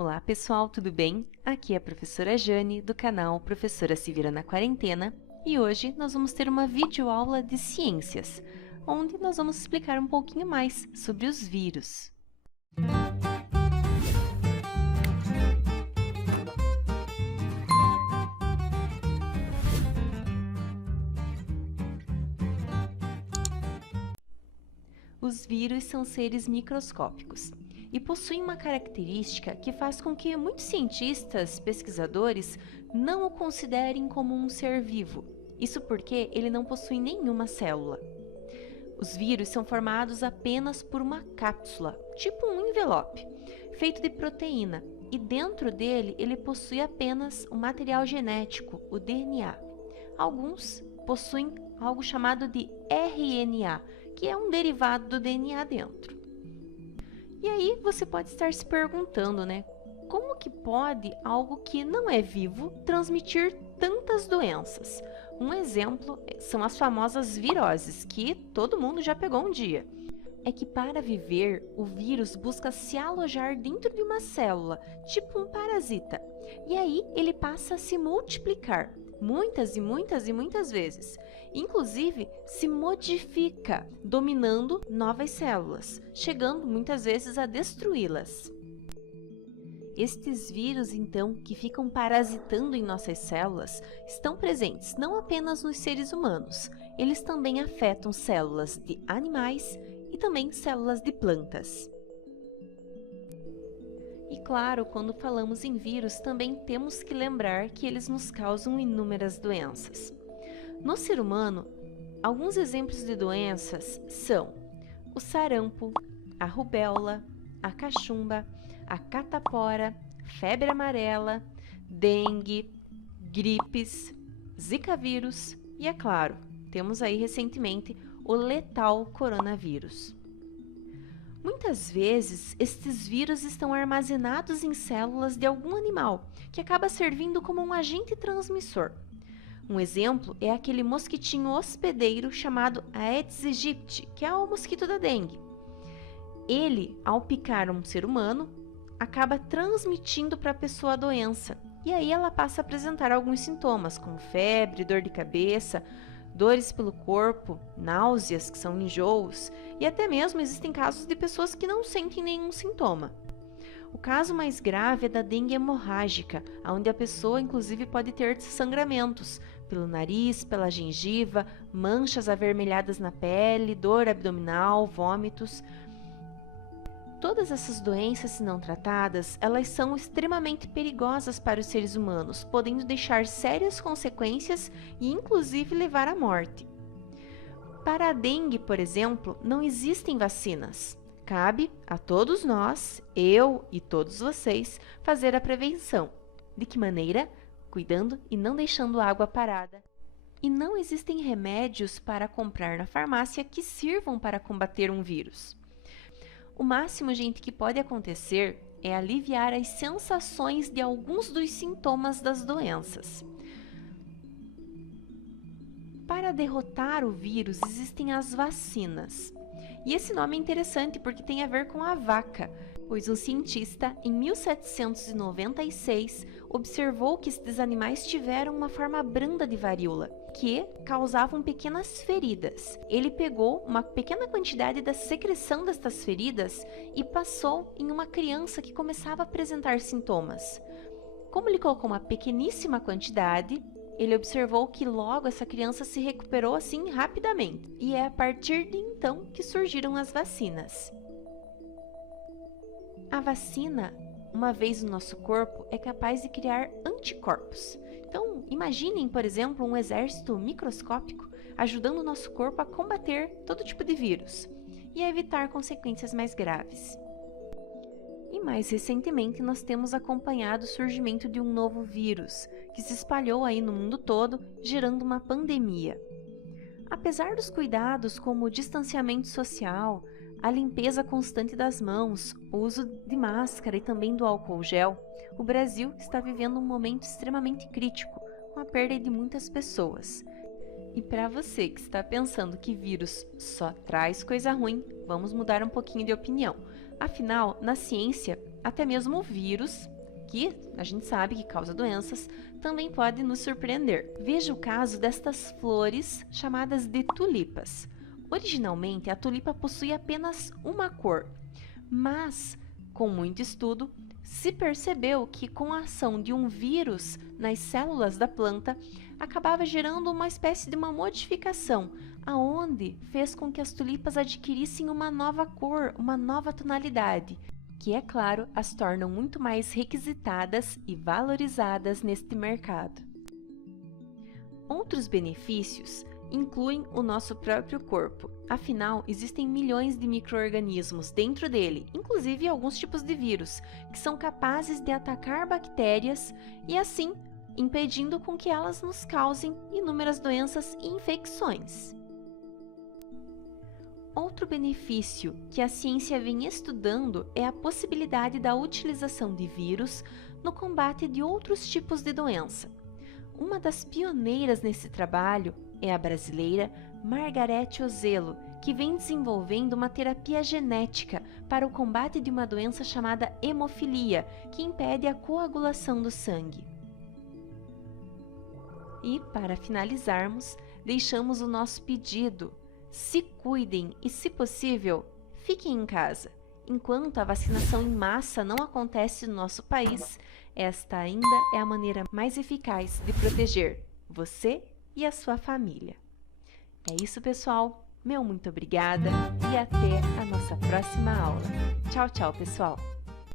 Olá pessoal, tudo bem? Aqui é a professora Jane, do canal Professora Se Vira na Quarentena, e hoje nós vamos ter uma videoaula de ciências, onde nós vamos explicar um pouquinho mais sobre os vírus. Os vírus são seres microscópicos e possuem uma característica que faz com que muitos cientistas, pesquisadores, não o considerem como um ser vivo. Isso porque ele não possui nenhuma célula. Os vírus são formados apenas por uma cápsula, tipo um envelope, feito de proteína, e dentro dele ele possui apenas o material genético, o DNA. Alguns possuem algo chamado de RNA, que é um derivado do DNA dentro. E aí você pode estar se perguntando, né? Como que pode algo que não é vivo transmitir tantas doenças? Um exemplo são as famosas viroses, que todo mundo já pegou um dia. É que para viver, o vírus busca se alojar dentro de uma célula, tipo um parasita. E aí ele passa a se multiplicar, muitas e muitas e muitas vezes. Inclusive, se modifica, dominando novas células, chegando muitas vezes a destruí-las. Estes vírus, então, que ficam parasitando em nossas células, estão presentes não apenas nos seres humanos, eles também afetam células de animais e também células de plantas. E claro, quando falamos em vírus, também temos que lembrar que eles nos causam inúmeras doenças. No ser humano, alguns exemplos de doenças são o sarampo, a rubéola, a cachumba, a catapora, febre amarela, dengue, gripes, zika vírus e, é claro, temos aí recentemente o letal coronavírus. Muitas vezes, estes vírus estão armazenados em células de algum animal, que acaba servindo como um agente transmissor. Um exemplo é aquele mosquitinho hospedeiro chamado Aedes aegypti, que é o mosquito da dengue. Ele, ao picar um ser humano, acaba transmitindo para a pessoa a doença, e aí ela passa a apresentar alguns sintomas, como febre, dor de cabeça, dores pelo corpo, náuseas, que são enjoos, e até mesmo existem casos de pessoas que não sentem nenhum sintoma. O caso mais grave é da dengue hemorrágica, onde a pessoa inclusive pode ter sangramentos pelo nariz, pela gengiva, manchas avermelhadas na pele, dor abdominal, vômitos. Todas essas doenças, se não tratadas, elas são extremamente perigosas para os seres humanos, podendo deixar sérias consequências e inclusive levar à morte. Para a dengue, por exemplo, não existem vacinas. Cabe a todos nós, eu e todos vocês, fazer a prevenção. De que maneira? Cuidando e não deixando água parada. E não existem remédios para comprar na farmácia que sirvam para combater um vírus. O máximo, gente, que pode acontecer é aliviar as sensações de alguns dos sintomas das doenças. Para derrotar o vírus, existem as vacinas. E esse nome é interessante porque tem a ver com a vaca, pois um cientista, em 1796, observou que estes animais tiveram uma forma branda de varíola, que causavam pequenas feridas. Ele pegou uma pequena quantidade da secreção destas feridas e passou em uma criança que começava a apresentar sintomas. Como ele colocou uma pequeníssima quantidade, ele observou que logo essa criança se recuperou assim rapidamente, e é a partir de então que surgiram as vacinas. A vacina, uma vez no nosso corpo, é capaz de criar anticorpos. Então, imaginem, por exemplo, um exército microscópico ajudando o nosso corpo a combater todo tipo de vírus e a evitar consequências mais graves. E mais recentemente, nós temos acompanhado o surgimento de um novo vírus, que se espalhou aí no mundo todo, gerando uma pandemia. Apesar dos cuidados como o distanciamento social, a limpeza constante das mãos, o uso de máscara e também do álcool gel, o Brasil está vivendo um momento extremamente crítico, com a perda de muitas pessoas. E para você que está pensando que vírus só traz coisa ruim, vamos mudar um pouquinho de opinião. Afinal, na ciência, até mesmo o vírus, que a gente sabe que causa doenças, também pode nos surpreender. Veja o caso destas flores chamadas de tulipas. Originalmente, a tulipa possui apenas uma cor, mas, com muito estudo, se percebeu que com a ação de um vírus nas células da planta, acabava gerando uma espécie de uma modificação, aonde fez com que as tulipas adquirissem uma nova cor, uma nova tonalidade, que, é claro, as tornam muito mais requisitadas e valorizadas neste mercado. Outros benefícios incluem o nosso próprio corpo. Afinal, existem milhões de micro-organismos dentro dele, inclusive alguns tipos de vírus, que são capazes de atacar bactérias e, assim, impedindo com que elas nos causem inúmeras doenças e infecções. Outro benefício que a ciência vem estudando é a possibilidade da utilização de vírus no combate de outros tipos de doença. Uma das pioneiras nesse trabalho é a brasileira Margarete Ozelo, que vem desenvolvendo uma terapia genética para o combate de uma doença chamada hemofilia, que impede a coagulação do sangue. E, para finalizarmos, deixamos o nosso pedido. Se cuidem e, se possível, fiquem em casa. Enquanto a vacinação em massa não acontece no nosso país, esta ainda é a maneira mais eficaz de proteger você e a sua família. É isso, pessoal. Meu muito obrigada e até a nossa próxima aula. Tchau, tchau, pessoal!